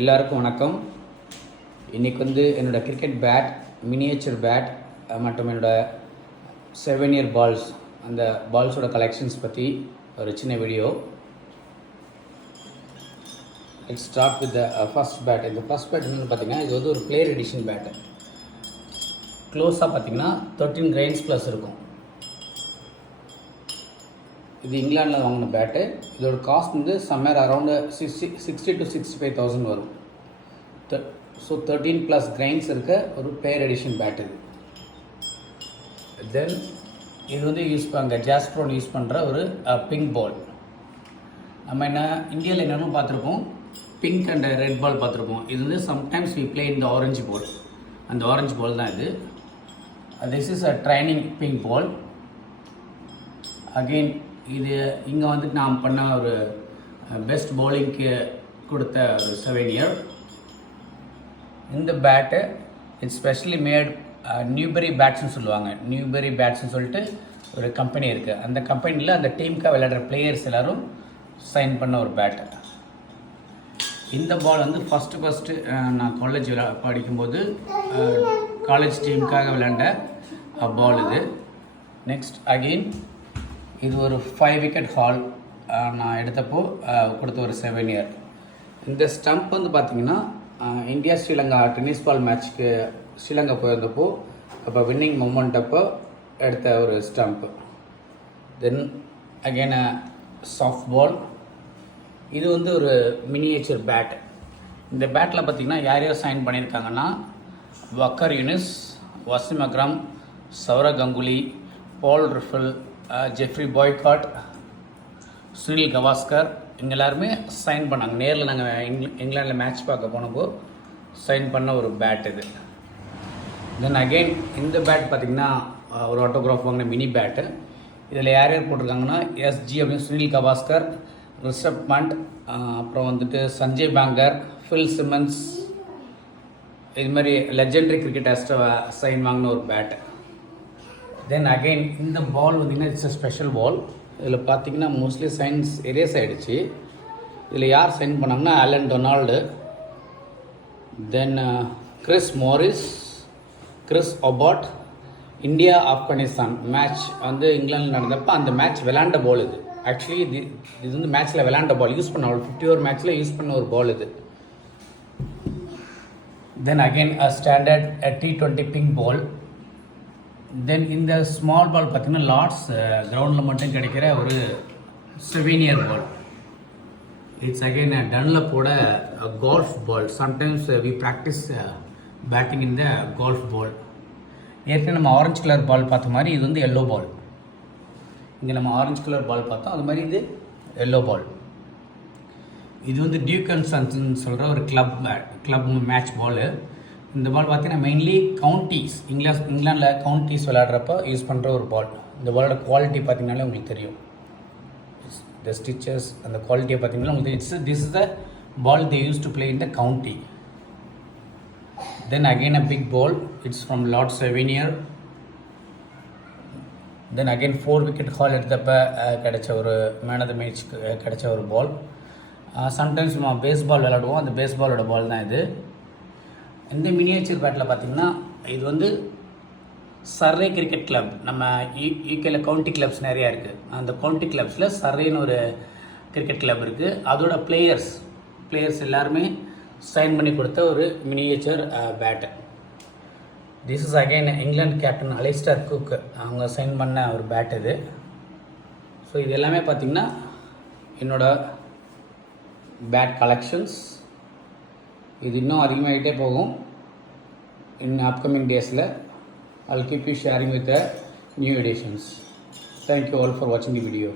எல்லாருக்கும் வணக்கம். இன்றைக்கி என்னோடய கிரிக்கெட் பேட், மினியேச்சர் பேட் மற்றும் என்னோடய 7-year பால்ஸ், அந்த பால்ஸோட கலெக்ஷன்ஸ் பற்றி ஒரு சின்ன video. Let's start with the first bad. இந்த ஃபர்ஸ்ட் பேட் என்னென்னு பார்த்தீங்கன்னா, இது ஒரு பிளேயர் எடிஷன் பேட்டு. க்ளோஸாக பார்த்தீங்கன்னா 13 கிரெயின்ஸ் ப்ளஸ் இருக்கும். இது இங்கிலாண்டில் வாங்கின பேட்டு. இதோட காஸ்ட் சம்மர் அரௌண்டு 60 to 65,000 வரும். ஸோ 13+ கிரைன்ஸ் இருக்க ஒரு பிளேயர் எடிஷன் பேட் இது. தென் இது யூஸ் பண்ணுற ஜாஸ்ப்ரோன் யூஸ் பண்ணுற ஒரு பிங்க் பால். நம்ம இந்தியாவில் என்னென்னு பார்த்துருக்கோம், பிங்க் அண்ட் ரெட் பால் பார்த்துருப்போம். இது சம்டைம்ஸ் வி பிளே இந்த ஆரஞ்சு பால். அந்த ஆரஞ்சு பால் தான் இது. This is a training pink ball. Again இது இங்கே நான் பண்ண ஒரு பெஸ்ட் பவுலிங்க்கு கொடுத்த ஒரு 7 year. இந்த bat it's specially made Newbery பேட்ஸ்ன்னு சொல்லுவாங்க. நியூபெரி பேட்ஸ்ன்னு சொல்லிட்டு ஒரு கம்பெனி இருக்குது. அந்த கம்பெனியில் அந்த டீமுக்காக விளையாடுற பிளேயர்ஸ் எல்லோரும் சைன் பண்ண ஒரு பேட்டு. இந்த பால் ஃபஸ்ட்டு நான் காலேஜ் படிக்கும்போது காலேஜ் டீமுக்காக விளையாண்ட பால் இது. நெக்ஸ்ட் அகெயின் இது ஒரு 5 wicket ஹால் நான் எடுத்தப்போ கொடுத்த ஒரு 7 year. இந்த ஸ்டம்ப் பார்த்திங்கன்னா India Sri Lanka tennis ball மேட்ச்க்கு Sri Lanka போயிருந்தப்போ அப்போ வின்னிங் மொமெண்ட் அப்போ எடுத்த ஒரு ஸ்டம்ப்பு. தென் அகெயின் சாஃப்ட் பால். இது ஒரு மினியேச்சர் பேட். இந்த பேட்டில் பார்த்திங்கன்னா யார் யார் சைன் பண்ணியிருக்காங்கன்னா, Waqar Younis, Wasim Akram, Sourav Ganguly, Paul Reiffel, Geoffrey Boycott, Sunil Gavaskar, இங்கே எல்லாருமே சைன் பண்ணாங்க. நேரில் நாங்கள் இங்கிலாண்டில் மேட்ச் பார்க்க போனப்போ சைன் பண்ண ஒரு பேட் இது. தென் அகெயின் இந்த பேட் பார்த்திங்கன்னா ஒரு ஆட்டோகிராஃப் வாங்கின மினி பேட்டு. இதில் யார் யார் போட்டிருக்காங்கன்னா, எஸ்ஜி அப்படின்னு சுனில் கவாஸ்கர், ரிஷப் பண்ட், அப்புறம் சஞ்சய் பேங்கர், ஃபில் சிமன்ஸ், இது மாதிரி லெஜெண்டரி கிரிக்கெட்டர்ஸ்ட்டை சைன் வாங்கின ஒரு பேட்டு. தென் அகெயின் இந்த பால் இட்ஸ் அ ஸ்பெஷல் பால். இதில் பார்த்தீங்கன்னா மோஸ்ட்லி சைன்ஸ் எரேஸ் ஆகிடுச்சு. இதில் யார் சைன் பண்ணாங்கன்னா, Allan Donald, then Chris Morris, Chris Abbott. India Afghanistan match இங்கிலாண்டில் நடந்தப்போ அந்த மேட்ச் விளையாண்ட பால் இது. ஆக்சுவலி இது மேட்ச்சில் விளையாண்ட பால், யூஸ் பண்ண ஒரு 50 over மேட்ச்சில் யூஸ் பண்ண ஒரு பால் இது. Then again standard T20 pink ball. Then இந்த ஸ்மால் பால் பார்த்திங்கன்னா லார்ட்ஸ் கிரவுண்டில் மட்டும் கிடைக்கிற ஒரு 7 year பால். இட்ஸ் அகெயின் டன்லப்போட golf ball. Sometimes we practice batting in the golf ball. ஏற்கனவே நம்ம ஆரஞ்சு கலர் பால் பார்த்த மாதிரி இது எல்லோ பால். இங்கே நம்ம ஆரஞ்சு கலர் பால் பார்த்தோம், அது மாதிரி இது எல்லோ பால். இது டியூக் அண்ட் சன்ஸ்ன்னு சொல்கிற ஒரு கிளப் மேட்ச் பால். இந்த பால் பார்த்தீங்கன்னா மெயின்லி கவுண்டிஸ், இங்கிலாண்டில் கவுண்டிஸ் விளையாடுறப்போ யூஸ் பண்ணுற ஒரு பால். இந்த பாலோட குவாலிட்டி பார்த்தீங்கன்னாலே உங்களுக்கு தெரியும். த ஸ்டிச்சஸ் அந்த குவாலிட்டியை பார்த்தீங்கன்னா உங்களுக்கு this is the ball they use to play in the county. Then again a big ball. It's from Lord 7 year. Then again 4 wicket haul எடுத்தப்போ கிடைச்ச ஒரு மேன் ஆஃப் த மேட்ச் கிடைச்ச ஒரு பால். சம்டைம்ஸ் நம்ம பேஸ் பால் விளையாடுவோம், அந்த பேஸ் பாலோட பால் தான் இது. இந்த மினியேச்சர் பேட்டில் பார்த்திங்கன்னா இது சர்ரே கிரிக்கெட் கிளப். நம்ம யூகேல கவுண்டி கிளப்ஸ் நிறையா இருக்குது. அந்த கவுண்டி கிளப்ஸில் சர்ரேன்னு ஒரு கிரிக்கெட் கிளப் இருக்குது. அதோட பிளேயர்ஸ் எல்லாருமே சைன் பண்ணி கொடுத்த ஒரு miniature bat. This is again England captain Alastair Cook, அவங்க சைன் பண்ண ஒரு பேட் இது. ஸோ இது எல்லாமே பார்த்திங்கன்னா என்னோட பேட் கலெக்ஷன்ஸ். இது இன்னும் அதிகமாகிட்டே போகும் இன் அப்கமிங் டேஸில். I'll keep you sharing with the new editions. Thank you all for watching the video.